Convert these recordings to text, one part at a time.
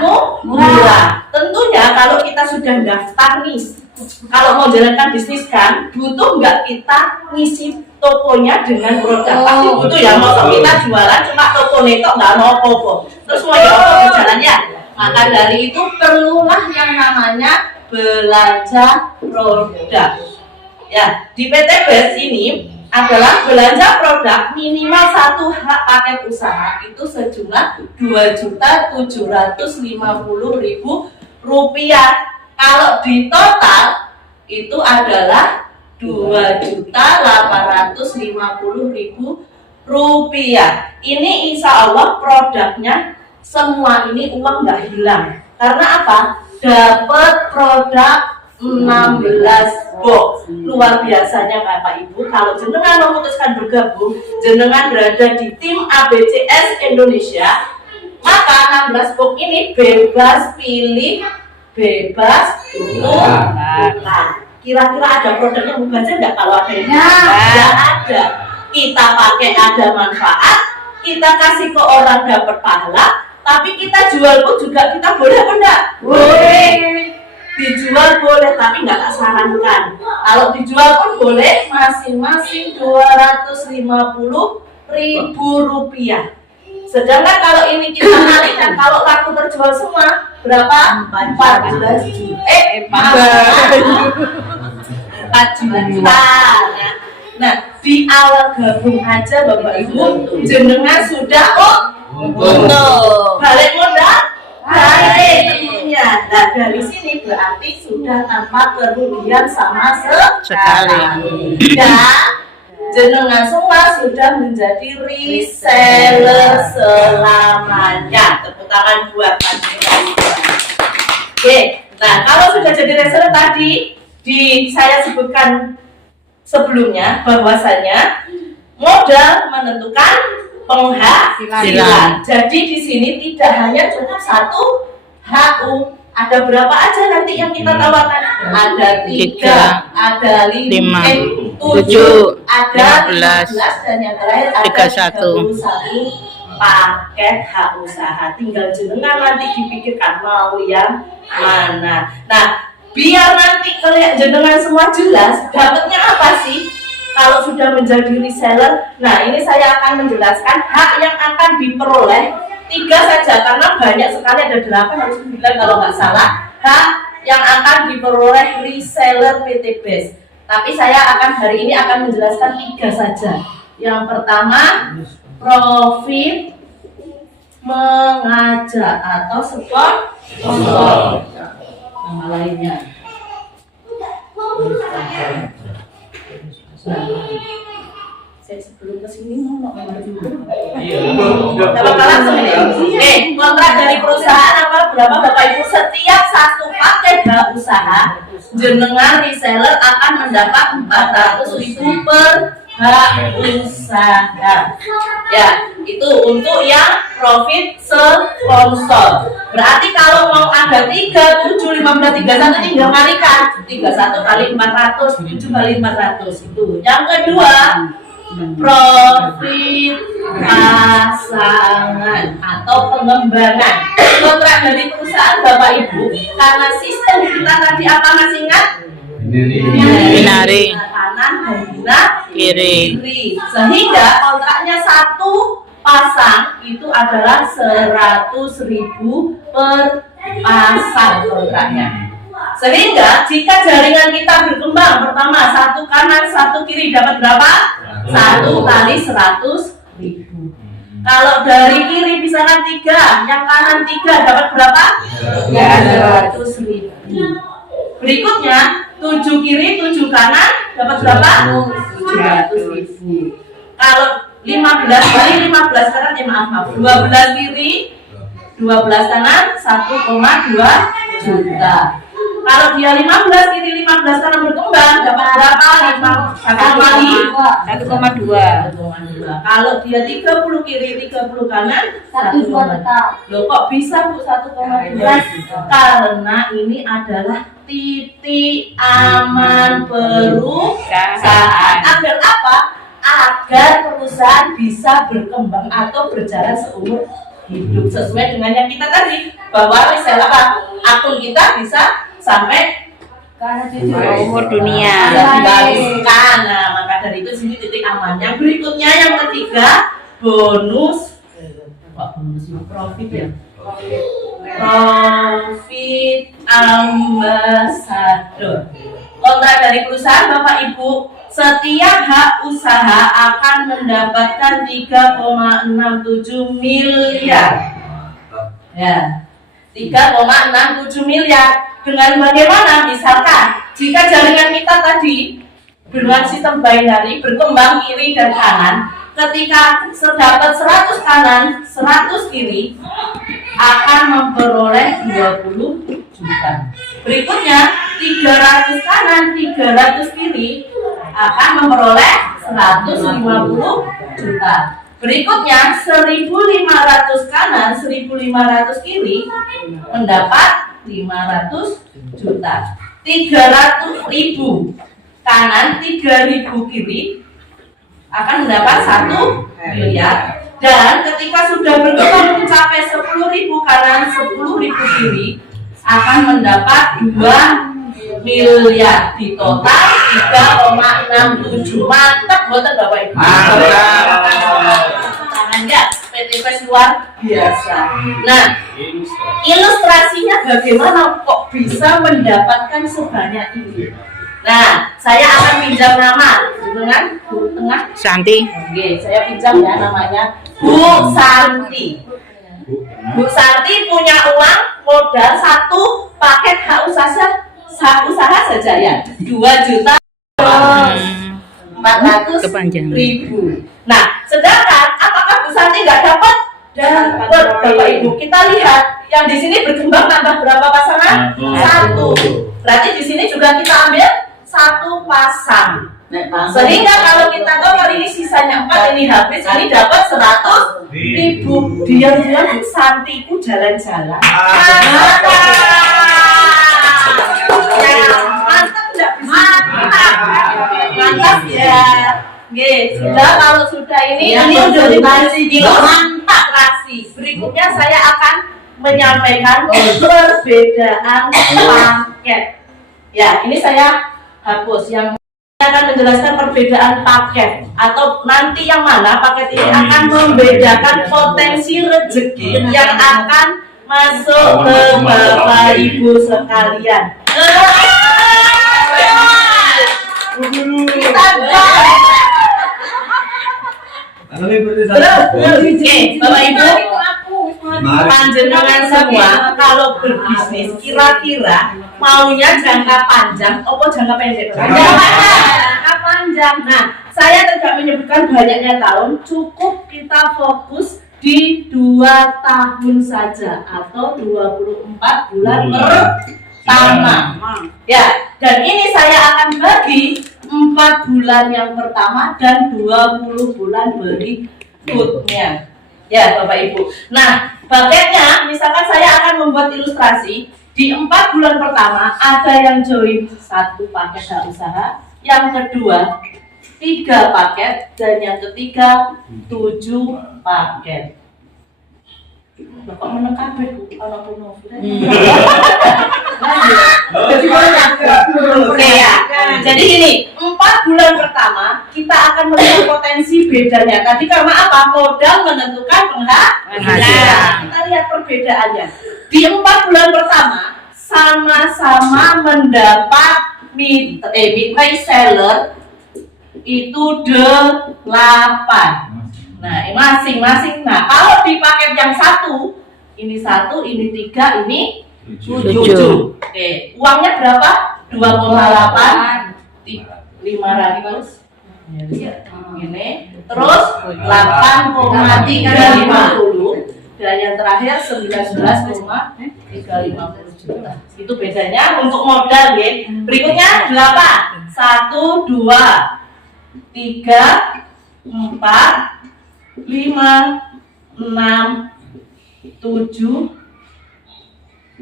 murah. Tentunya kalau kita sudah daftar nih, kalau mau jalankan bisnis kan, butuh nggak kita ngisi tokonya dengan produk? Pasti butuh ya, mau kita jualan cuma toko netok nggak mau apa-apa. Terus mau ya apa jalannya? Maka dari itu perlulah yang namanya belanja produk. Ya, di PT BES ini adalah belanja produk minimal 1 hak paket usaha itu sejumlah Rp2.750.000. Kalau di total itu adalah Rp2.850.000. Ini insya Allah produknya semua ini uang nggak hilang. Karena apa? Dapat produk 16 box. Luar biasanya Bapak Ibu. Kalau jenengan memutuskan bergabung, jenengan berada di tim ABCS Indonesia, maka 16 box ini bebas pilih, bebas untuk. Nah, kira-kira ada produknya mubazir nggak? Kalau ada ini nggak ada. Kita pakai ada manfaat, kita kasih ke orang dapat pahala, tapi kita jual pun juga kita boleh apa enggak? Boleh. Dijual boleh, tapi nggak tak sarankan. Kalau dijual pun boleh, masing-masing Rp250.000. Sedangkan kalau ini kita alihkan, kalau laku terjual semua berapa? 14 juta. 4 juta. Nah, di awal gabung aja Bapak Ibu, jenengan sudah balik modal. Balik tentunya. Nah, dari sini berarti sudah tanpa kerugian sama sekali. Dan jenengan semua sudah menjadi reseller selamanya. Tepuk tangan buat panjenengan. Oke, nah kalau sudah jadi reseller tadi, saya sebutkan sebelumnya bahwasanya modal menentukan penghasilan. Jadi di sini tidak hanya cukup 1 HU. Ada berapa aja nanti yang kita tawarkan? Ada 3, ada 5, 7, ada 15, dan yang terakhir ada 31 paket hak usaha. Tinggal jenengan nanti dipikirkan mau yang mana. Nah, biar nanti kalian jenengan semua jelas dapatnya apa sih kalau sudah menjadi reseller. Nah, ini saya akan menjelaskan hak yang akan diperoleh 3 saja, karena banyak sekali, ada 8 harus 9 kalau nggak salah hak yang akan diperoleh reseller PT BES. Tapi saya akan hari ini akan menjelaskan 3 saja. Yang pertama, profit mengajak atau sponsor. Nama lainnya. Saya sebelum kesini mau nomor dulu. Kontrak dari perusahaan apa berapa Bapak Ibu? Setiap 1 paket hak usaha, jenengan reseller akan mendapat 400.000 per hak usaha. Ya, itu untuk yang profit sponsor. Berarti kalau mau ada 3, 7, 15, 31 tinggal kalikan 31 kali 400, 7 kali 400 itu. Yang kedua, profit pasangan atau pengembangan. Kontrak dari perusahaan Bapak Ibu, karena sistem kita tadi apa masih ingat? Binari kanan dan binari kiri. Sehingga kontraknya 1 pasang itu adalah 100.000 per pasang kontraknya. Sehingga jika jaringan kita berkembang, pertama 1 kanan 1 kiri dapat berapa? 1 kali 100.000. Kalau dari kiri misalkan 3, yang kanan 3 dapat berapa? 300.000. Berikutnya 7 kiri 7 kanan dapat berapa? 700.000. Kalau 15 kali 15 kanan, maaf 12 kiri 12 kanan 1,2 juta. Kalau dia 15 kiri 15 kanan berkembang dapat berapa? 1,2. Kalau dia 30 kiri 30 kanan 1 juta. Loh kok bisa Bu 1,2? Karena ini adalah titik aman perusahaan. Agar apa? Agar perusahaan bisa berkembang atau berjalan seumur hidup sesuai dengan yang kita tadi, bahwa misalnya apa, akun kita bisa sampai umur dunia. dibagikan. Nah, maka dari itu sini titik aman. Yang berikutnya yang ketiga, bonus profit ya. Profit ambassador. Kontrak dari perusahaan Bapak Ibu, setiap hak usaha akan mendapatkan 3,67 miliar. Ya. 3,67 miliar. Dengan bagaimana? Misalkan jika jaringan kita tadi dengan sistem binary berkembang kiri dan kanan, ketika terdapat 100 kanan, 100 kiri akan memperoleh 20 juta. Berikutnya 300 kanan, 300 kiri akan memperoleh 150 juta. Berikutnya 1.500 kanan, 1.500 kiri mendapat 500 juta. 300.000 kanan, 3.000 kiri akan mendapat 1 miliar. Dan ketika sudah berkembang mencapai 10.000 kanan, 10.000 kiri akan mendapat 2 miliar. Di total 3,67. Mantap buatan Bapak Ibu. Tangannya PTPS luar biasa. Nah, ilustrasinya bagaimana kok bisa mendapatkan sebanyak ini? Nah, saya akan pinjam nama dengan Bu Tengah Santi. Oke, saya pinjam ya namanya Bu Santi. Bu Santi punya uang modal 1 paket hak usaha saja ya, 2.400.000. Nah, sedangkan apakah Bu Santi nggak dapat? Dapat, Bapak Ibu. Kita lihat yang di sini berkembang tambah berapa pasangan? 1. Berarti di sini juga kita ambil 1 pasang. Sehingga kalau kita tahu kali ini sisanya 4, ini habis, ini dapat 100.000. Diam-diam Bu Santi ku jalan-jalan. Mantap nggak bisa? Mantap ya. Sudah, kalau sudah ini udah mantap raksi. Berikutnya saya akan menyampaikan perbedaan paket. Ya, ini saya hapus. Yang akan menjelaskan perbedaan paket, atau nanti yang mana paket ini akan membedakan potensi rezeki yang akan masuk ke Bapak Ibu sekalian. Oke, Bapak Ibu, panjenengan semua kalau berbisnis kira-kira maunya jangka panjang atau jangka pendek? Jangka panjang. Nah, saya tidak menyebutkan banyaknya tahun, cukup kita fokus di 2 tahun saja atau 24 bulan pertama. Ya, dan ini saya akan bagi 4 bulan yang pertama dan 20 bulan berikutnya. Ya, Bapak Ibu. Nah, paketnya misalkan saya akan membuat ilustrasi. Di 4 bulan pertama ada yang join 1 paket hak usaha, yang kedua 3 paket, dan yang ketiga 7 paket. Bapak menekan Bu, kalau punya Oke ya. Jadi gini, 4 bulan pertama kita akan melihat potensi bedanya. Tadi karena apa? Modal menentukan penghasilan. Kita lihat perbedaannya. Di 4 bulan pertama sama-sama mendapat midnight seller itu 8. Nah, masing-masing. Nah, kalau di paket yang 1, ini 1, ini 3, ini 7. Oke, uangnya berapa? 2,8, 500. Ini terus 8,350, dan yang terakhir 19,350 juta. Itu bedanya untuk modal ya. Berikutnya 8, 1, 2, 3, 4, 5, 6, 7,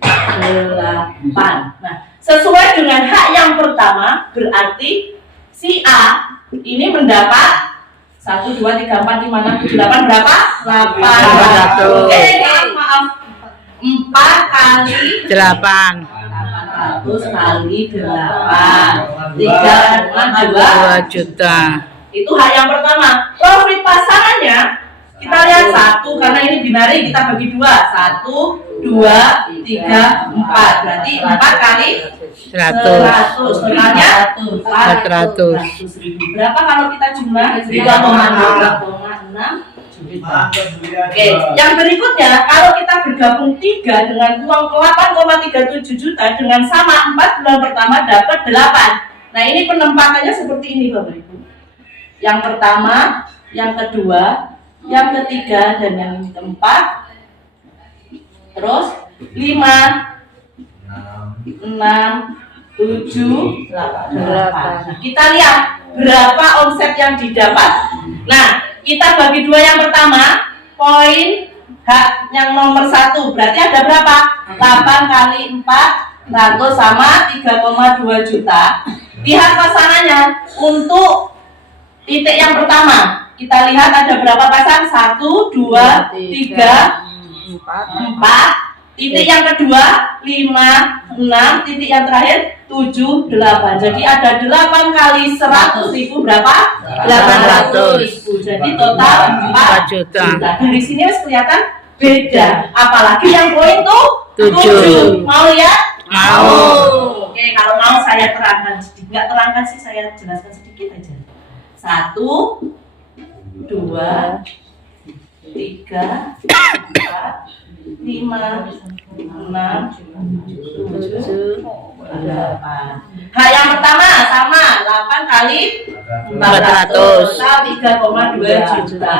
8. Nah, sesuai dengan hak yang pertama berarti si A ini mendapat 1, 2, 3, 4, 5, 6, 7, 8 berapa? 800. Oke, maaf. 4 kali 8. 800 kali 8. 2 juta. Itu hal yang pertama. Profit pasangannya kita lihat 1 karena ini binari kita bagi 2. 1, 2, 3, 4. Berarti 4 kali 100. Totalnya 400.000. Berapa kalau kita jumlah? 3,6 juta. Oke, yang berikutnya kalau kita bergabung 3 dengan uang 8,37 juta dengan sama 4 bulan pertama dapat 8. Nah, ini penempatannya seperti ini Bapak Ibu. Yang pertama, yang kedua, yang ketiga dan yang keempat. Terus 5, 6, 7, 8. Nah, kita lihat berapa omset yang didapat. Nah, kita bagi 2 yang pertama, poin hak yang nomor 1 berarti ada berapa? 8 kali 400 sama 3,2 juta. Lihat pasangannya. Untuk titik yang pertama kita lihat ada berapa pasang? 1, 2, 3, 4. Titik yang kedua 5, 6. Titik yang terakhir 7, 8. Jadi ada 8 kali 100.000 berapa? 800.000. Jadi total 4 juta. Dari sini harus kelihatan beda. Apalagi yang poin tuh 7. Mau ya? Mau. Oke, kalau mau saya terangkan sedikit. Nggak terangkan sih, saya jelaskan sedikit aja. 1, 2, 3, 4, 5, 6, 7, 8. Hal yang pertama sama 8 kali 400 total 3,2 juta.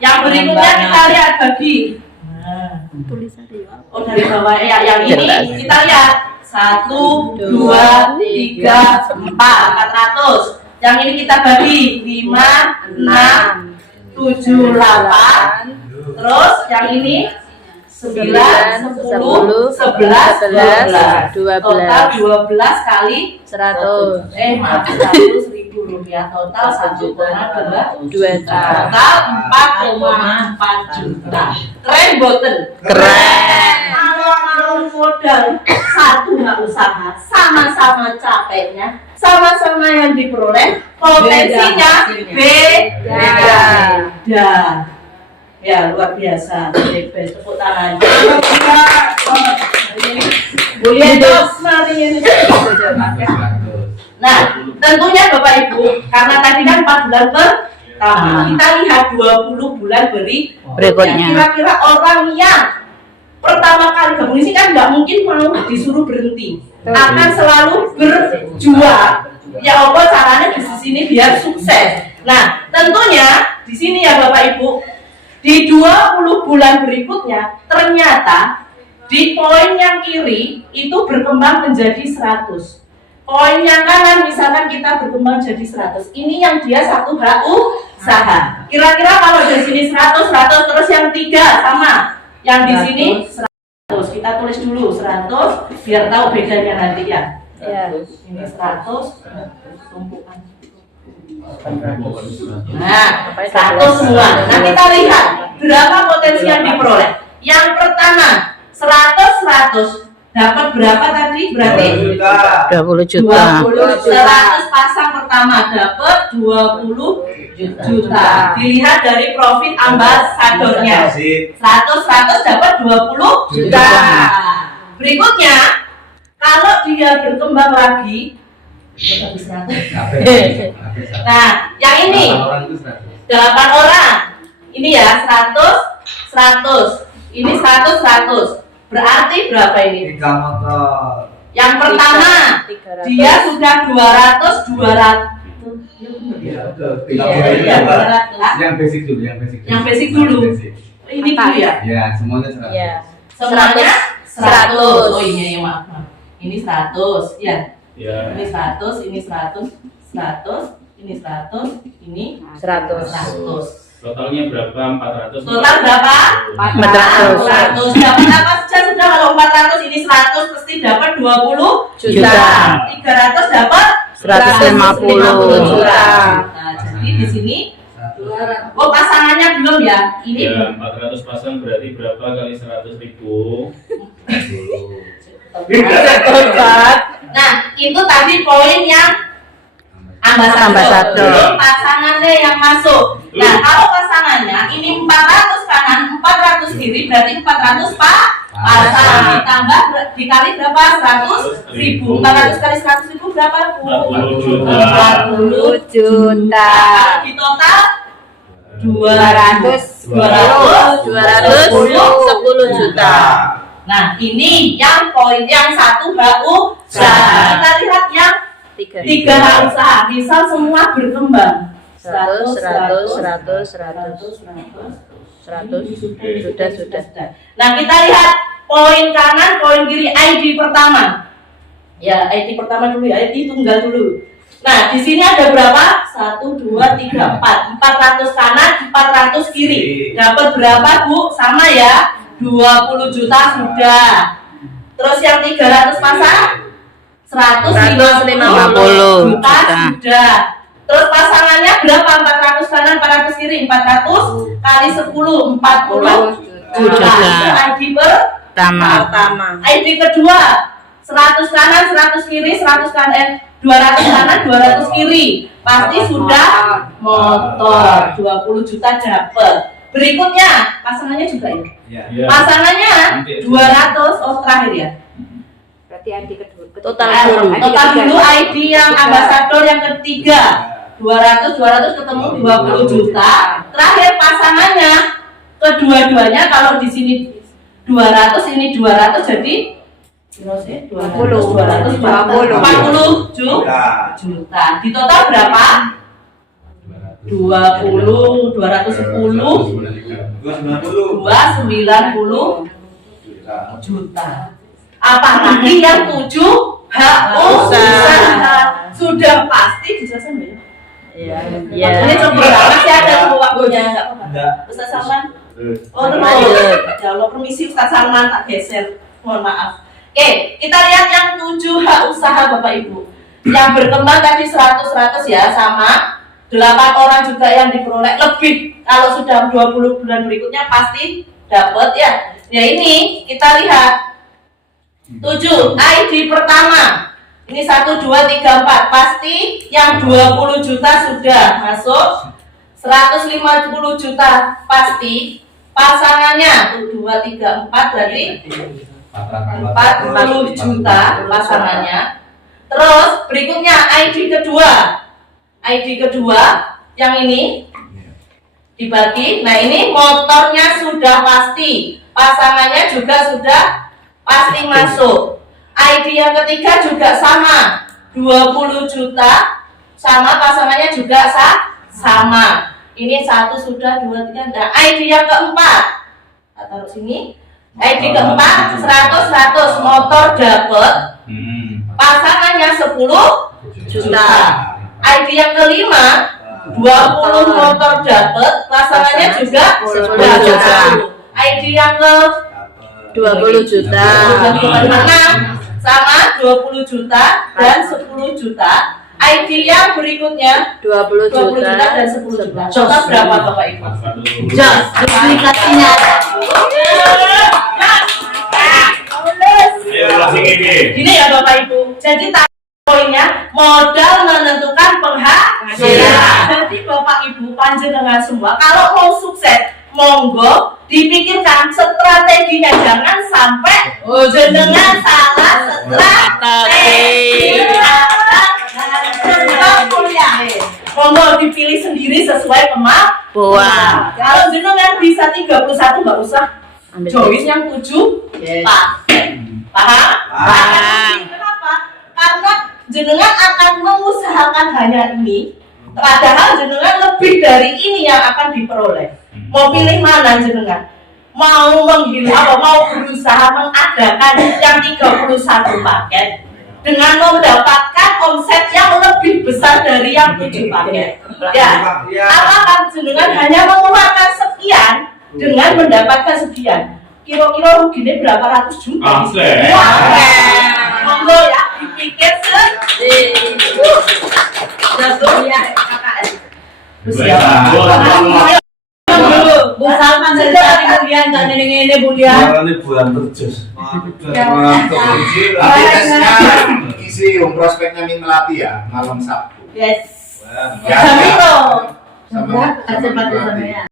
Yang berikutnya kita lihat bagi. Oh, dari bawah ya, yang ini kita lihat 1, 2, 3, 400. Yang ini kita bagi 5, 6, 7, 8. Terus yang ini 9, 10, 11, 12. Total 12 kali 100. Maaf, 100.000 rupiah. Total 1,2 juta. Total 4,4 juta. Keren boten? Keren. Kalau mau modal satu nggak usaha, sama-sama capeknya, sama-sama yang diperoleh, potensinya beda. Ya, luar biasa. Tepuk tangan. Boleh dong, mari ini. Nah, tentunya Bapak Ibu, karena tadi kan 4 bulan pertama, kita lihat 20 bulan berikutnya. Kira-kira orang yang pertama kali gabung ini kan nggak mungkin mau disuruh berhenti, akan selalu berjuang. Ya Allah, caranya di sini biar sukses. Nah, tentunya di sini ya Bapak Ibu, di 20 bulan berikutnya ternyata di poin yang kiri itu berkembang menjadi 100. Poin yang kanan misalkan kita berkembang jadi 100. Ini yang dia satu hak usaha. Kira-kira kalau di sini 100 terus yang 3 sama. Yang di sini 100. Kita tulis dulu 100 biar tahu bedanya nanti ya. Ini 100 tumpukan. Nah, 100 semua. Nah, kita lihat berapa potensi yang diperoleh. Yang pertama 100 dapat berapa tadi? Berarti 20 juta. 100 pasang pertama dapat 20 juta. Dilihat dari profit ambasadornya. 100 dapat 20 juta. Berikutnya, kalau dia berkembang lagi, nah, yang ini 8 orang. Ini ya 100. Ini 100. Berarti berapa ini? 3 motor. Yang pertama, dia sudah 200. Yang basic dulu, Yang basic dulu. Ini dulu ya? Ya, semuanya 100. Ya. Semuanya 100. Oh iya, ya maaf. Ini 100, ya. Ya. Ini 100, ini 100, ini 100, ini 100. Totalnya berapa? 400. Total berapa? 400. Dapat apa saja sudah kalau 400 ini 100 pasti dapat 20 juta. 300 dapat 150 juta. Nah, jadi di sini 100 Oh, pasangannya belum ya? Ini Ya, 400 pasang berarti berapa kali 100.000? Nah, itu tadi poin yang ambasador. Ini pasangannya yang masuk. Nah, kalau pasangannya ini 400 kanan, 400 kiri, berarti 400 pasang. Ditambah dikali berapa? 100.000. 400 kali 100.000 berapa, Bu? 40 juta. 40 juta. Kalau di total 10 juta. Nah, ini yang poin yang satu usaha. Kita lihat yang tiga hal usaha. Misal semua berkembang. 100. Sudah. Nah, kita lihat poin kanan, poin kiri, ID pertama. Ya, ID pertama dulu ya, ID tunggal dulu. Nah, di sini ada berapa? 1, 2, 3, 4. 400 kanan, 400 kiri. Dapat berapa, Bu? Sama ya. 20 juta sudah. Terus yang 300 pasang 150 juta sudah. Terus pasangannya berapa? 400 kanan, 400 kiri. 400 kali 10 40 juta. ID pertama. ID kedua 100 kanan, 100 kiri, 200 kanan, 200 kiri. Pasti sudah motor. 20 juta dapat. Berikutnya pasangannya juga ya. Ya. Pasangannya 200. Oh, terakhir ya. Berarti ID kedua. Total dulu ID yang ambasador yang ketiga. 200 ketemu 20 juta. Terakhir pasangannya kedua-duanya kalau di sini 200 ini 200 jadi 240 juta. Di total berapa? 290 juta. Apalagi yang 7 hak usaha sudah pasti dijelaskan ya? Iya. Ini coba masih ada waktunya enggak apa-apa. Ustaz Salman. Oh, terus. Ya Allah, permisi Ustaz Salman tak geser. Mohon maaf. Oke, kita lihat yang 7 hak usaha Bapak Ibu. Yang berkembang tadi 100 ya, sama 8 orang juga yang diperoleh lebih. Kalau sudah 20 bulan berikutnya pasti dapat ya. Ya ini kita lihat 7 ID pertama. Ini 1, 2, 3, 4. Pasti yang 20 juta sudah masuk. 150 juta pasti. Pasangannya 1, 2, 3, 4 berarti 40 juta pasangannya. Terus berikutnya ID kedua yang ini dibagi. Nah, ini motornya sudah pasti. Pasangannya juga sudah pasti masuk. ID yang ketiga juga sama, 20 juta, sama pasangannya juga sama. Ini 1 sudah, 2, 3. Nah, ID yang keempat, kita taruh sini. ID keempat 100 motor dapat. Pasangannya 10 juta. ID yang kelima 20 motor dapat, pasangannya juga 10 juta. ID yang ke 20 juta. 6 sama 20 juta dan 10 juta. ID yang berikutnya 20 juta dan 10 juta. Total berapa Bapak Ibu? Jos, duplikasinya. Gini ya Bapak Ibu. Jadi poinnya modal menentukan penghasilan. Jadi Bapak Ibu panjenengan semua kalau mau sukses, monggo dipikirkan strateginya, jangan sampai jenengan salah strategi. Monggo dipilih sendiri sesuai kemampuan. Kalau jenengan bisa 31 nggak usah join yang 7 Paham? Kenapa? Karena jenengan akan mengusahakan hanya ini, padahal jenengan lebih dari ini yang akan diperoleh. Mau pilih mana jenengan? Mau berusaha mengadakan yang 31 paket dengan mendapatkan omset yang lebih besar dari yang 7 paket. Ya, apakah jenengan hanya mengeluarkan sekian dengan mendapatkan sekian? Kira-kira ruginya berapa ratus juta? Monggo ya, dipikir sedikit. Jatuh ya, KKN. Bu Salman dari tadi kemudian gak ini Bu Lian. Ini bulan terjus. Tapi tesnya isi prospeknya Min Melati ya, malam Sabtu. Yes. Ya, Samito. sama Aja pada sampean.